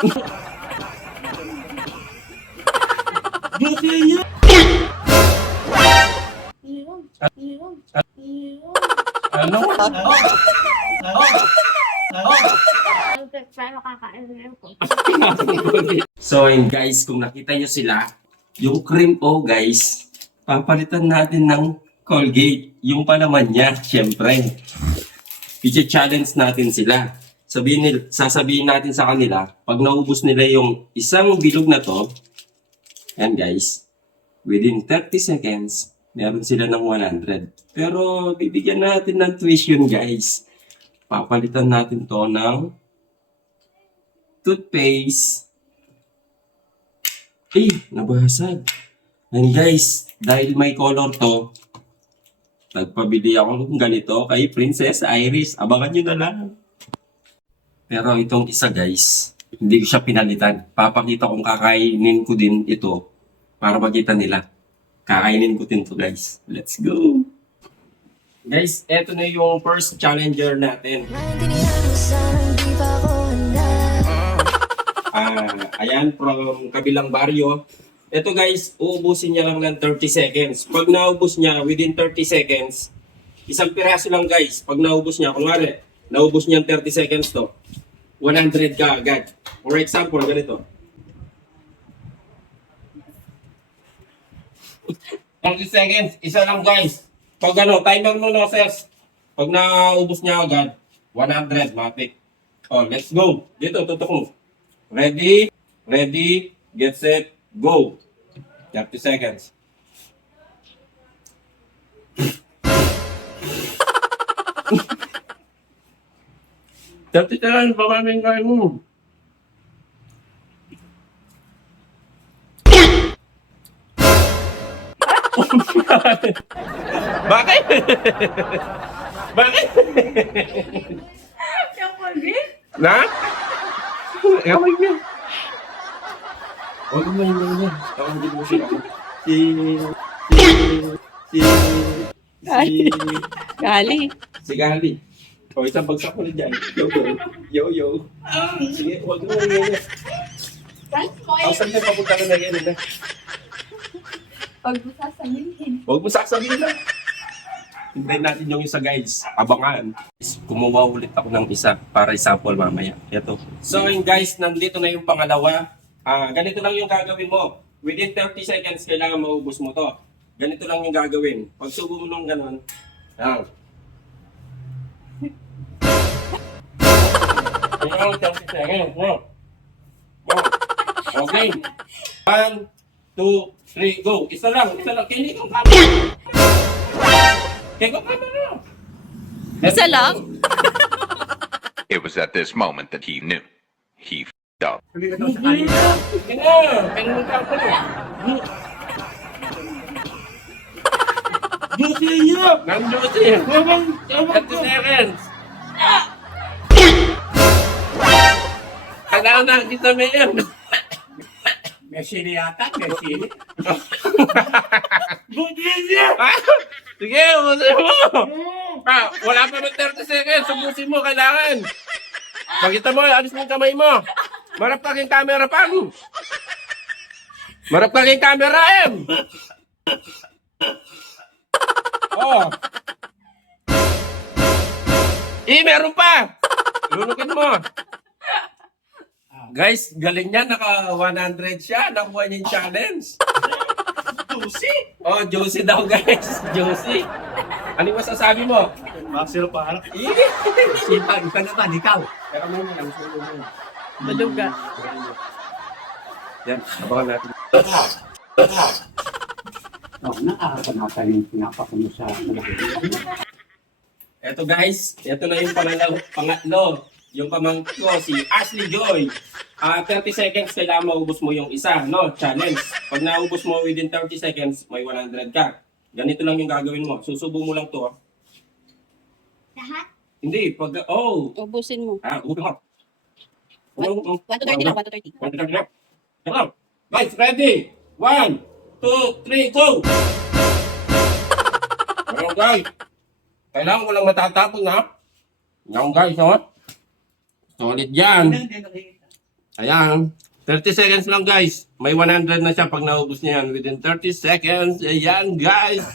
Ano? So ayun guys, kung nakita nyo sila, yung cream o guys, papalitan natin ng Colgate. Yung palaman niya, syempre. I-challenge natin sila. Sasabihin natin sa kanila, pag naubos nila yung isang bilog na to, yan guys, within 30 seconds, meron sila ng 100. Pero bibigyan natin ng twist yun guys. Papalitan natin to ng toothpaste. Nabasag. And guys, dahil may color to, nagpabili ako ng ganito kay Princess Iris. Abangan nyo na lang. Pero itong isa guys, hindi ko siya pinalitan. Papakita kong kakainin ko din ito para makita nila. Kakainin ko din to guys. Let's go! Guys, eto na yung first challenger natin. Ayan, from kabilang baryo. Ito guys, uubusin niya lang ng 30 seconds. Pag naubos niya, within 30 seconds, isang piraso lang guys. Pag naubos niya, kunwari, naubos niya 30 seconds to, 100 ka agad. For example, ganito. 30 seconds, isa lang guys. Pag timer mo no, ses. Pag naubos niya agad, 100, matik. Oh, let's go. Dito, tutok mo. Ready, get set, go. 30 seconds. Dati talan, pamaming kain mo. Bakit? Bakit? Yung Colgate? Na? Kamay niya. Huwag mo yun. Tawagin mo siya. Gali. Si Gali. O, isang bagsak ko na dyan. Yo. Sige, huwag mo yun. Ang saan niya papunta ka na yan. Pag mo sasabihin. Huwag mo sasabihin na. Hintayin natin yung isa guys. Abangan. Kumuha ulit ako ng isa para i-sample mamaya. Ito. So yun guys, nandito na yung pangalawa. Ganito lang yung gagawin mo. Within 30 seconds, kailangan maubos mo to. Ganito lang yung gagawin. Pag subo mo nung ganon, yan. Kailangan 30 seconds. Okay. 1, 2, 3, go. Isa lang. Kinig kong camera. Kinig kong camera. Isa lang? It was at this moment that he knew. He f***ed up. Sige na. Kinig kong camera. Juicy yun! Juicy! 30 seconds! Kailangan na kita may yun. May sili yata, may sili. Sige, ubusin mo! Wala pa ng 30 seconds, ubusin mo, kailangan! Pagkita mo, alis mo yung kamay mo! Marap ka yung camera, Pam! Marap ka yung camera, Em! Oh! Meron pa! Lunukin mo! Guys, galing niya, naka 100 siya, nakuha niya yung challenge. Juicy? Oh, juicy daw guys, juicy. Ano yung masasabi mo? Maxilo pa harap. Sipag, ikaw naman, ikaw. Pero mo lang, sulo mo. Maluga. Yan, abangan natin. Nakakakamata yung pinapako mo sa Eto guys, eto na yung pangatlo. Yung pamangkin ko, si Ashley Joy. 30 seconds, kailangan maubos mo yung isa, no? Challenge. Pag naubos mo within 30 seconds, may 100 ka. Ganito lang yung gagawin mo. Susubo mo lang to. Lahat? Hindi, Ubusin mo. ubusin mo. 1 to 30 lang, 1 to 30. 1 to 30 lang. Come on. Guys, ready? 1, 2, 3, go! Ngayon guys, kailangan ko lang matatapon ha. Ngayon guys, no? Solid yan. Ayan. 30 seconds lang guys. May 100 na siya pag naubos niya yan. Within 30 seconds. Ayan guys.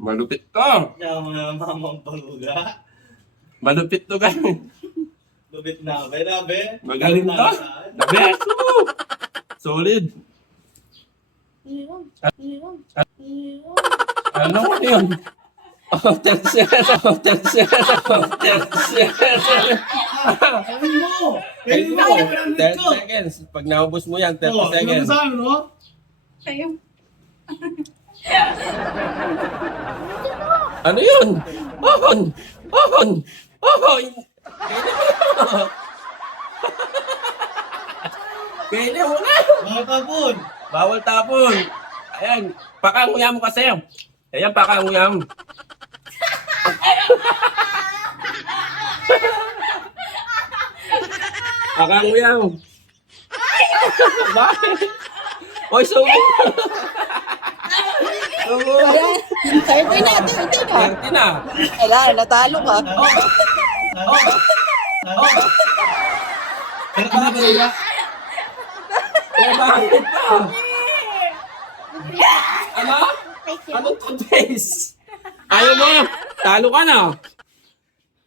Malupit to. Mamang baluga. Malupit to guys. Lubit na, be. Magaling to. The best. Woo! Solid. Ano yun? Oh, 10 seconds. Oh, 10 seconds. Oh, 10 seconds. Sabi mo! Kaya Kaya mo, mo! 10 seconds. Pag naubos mo yan, 30 seconds. Ano sabi, no? Kayo. Ano yun? On! On! On! Kaya mo na! Mga kapon! Bawal tapon! Ayan, pakanguya mo kasi. Ayan, pakanguya mo. Pakanguya mo. Bakit? Oy, sumo! Sumo! 30 na, 30 na. 30 na. Wala, natalo ka. Ano ka na baluga? Eh, bakit pa? Ano? Anong toothpaste? Ayaw mo? Talo ka na.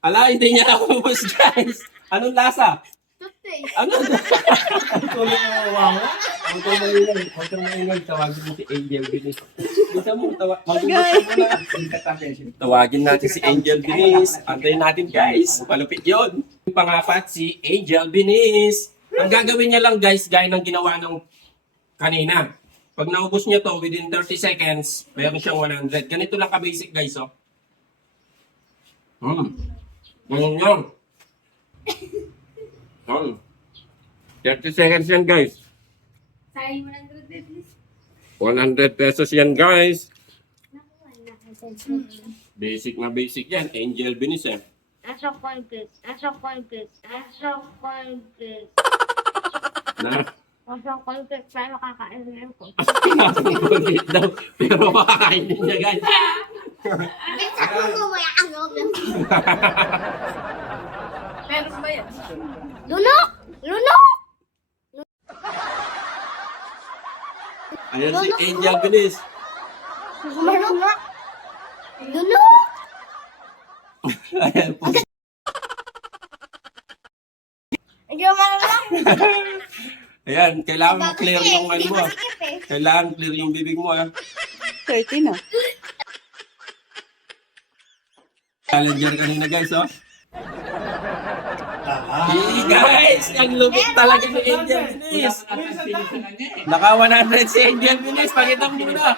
Ala, hindi niya naubos, guys. Anong lasa? Toothpaste. Ano? Tuloy mo wawa. Huwag kang maingay. Huwag kang maingay. Tawagin mo si Angel Binis. Bisa mo, magugulat mo na. Tawagin natin si Angel Binis. Antayin natin, guys. Malupit yun. Yung pangapat, si Angel Binis. Ang gagawin niya lang, guys, gaya ng ginawa ng kanina. Pag naubos niya to, within 30 seconds, meron siyang 100. Ganito lang ka-basic, guys, oh. Ganyan yun. 30 seconds yan, guys. Sayang 100 pesos. 100 pesos yan, guys. Nakuha na. Basic na basic yan. Angel Binis, eh. Asa coin pit. Asa coin pit. Asa coin pit. Na, Asa coin pit. Pero kakainin ko. pinakakulit daw. Pero makakainin niya, guys. Ako gumaya ang loob ng... Meron ba yan? Lunok! Lunok! Ayan si Angel Binis. Lunok! Lunok! Ayan po. Hindi mo malulok. Ayan, kailangan clear yung ano mo. Kailangan clear yung bibig mo, ah. 30 na. Challenger kanina, guys, oh. Hey, guys! Ang lupit talaga ni Angel Binis. Naka 100 si Angel Binis. Pakita mo muna.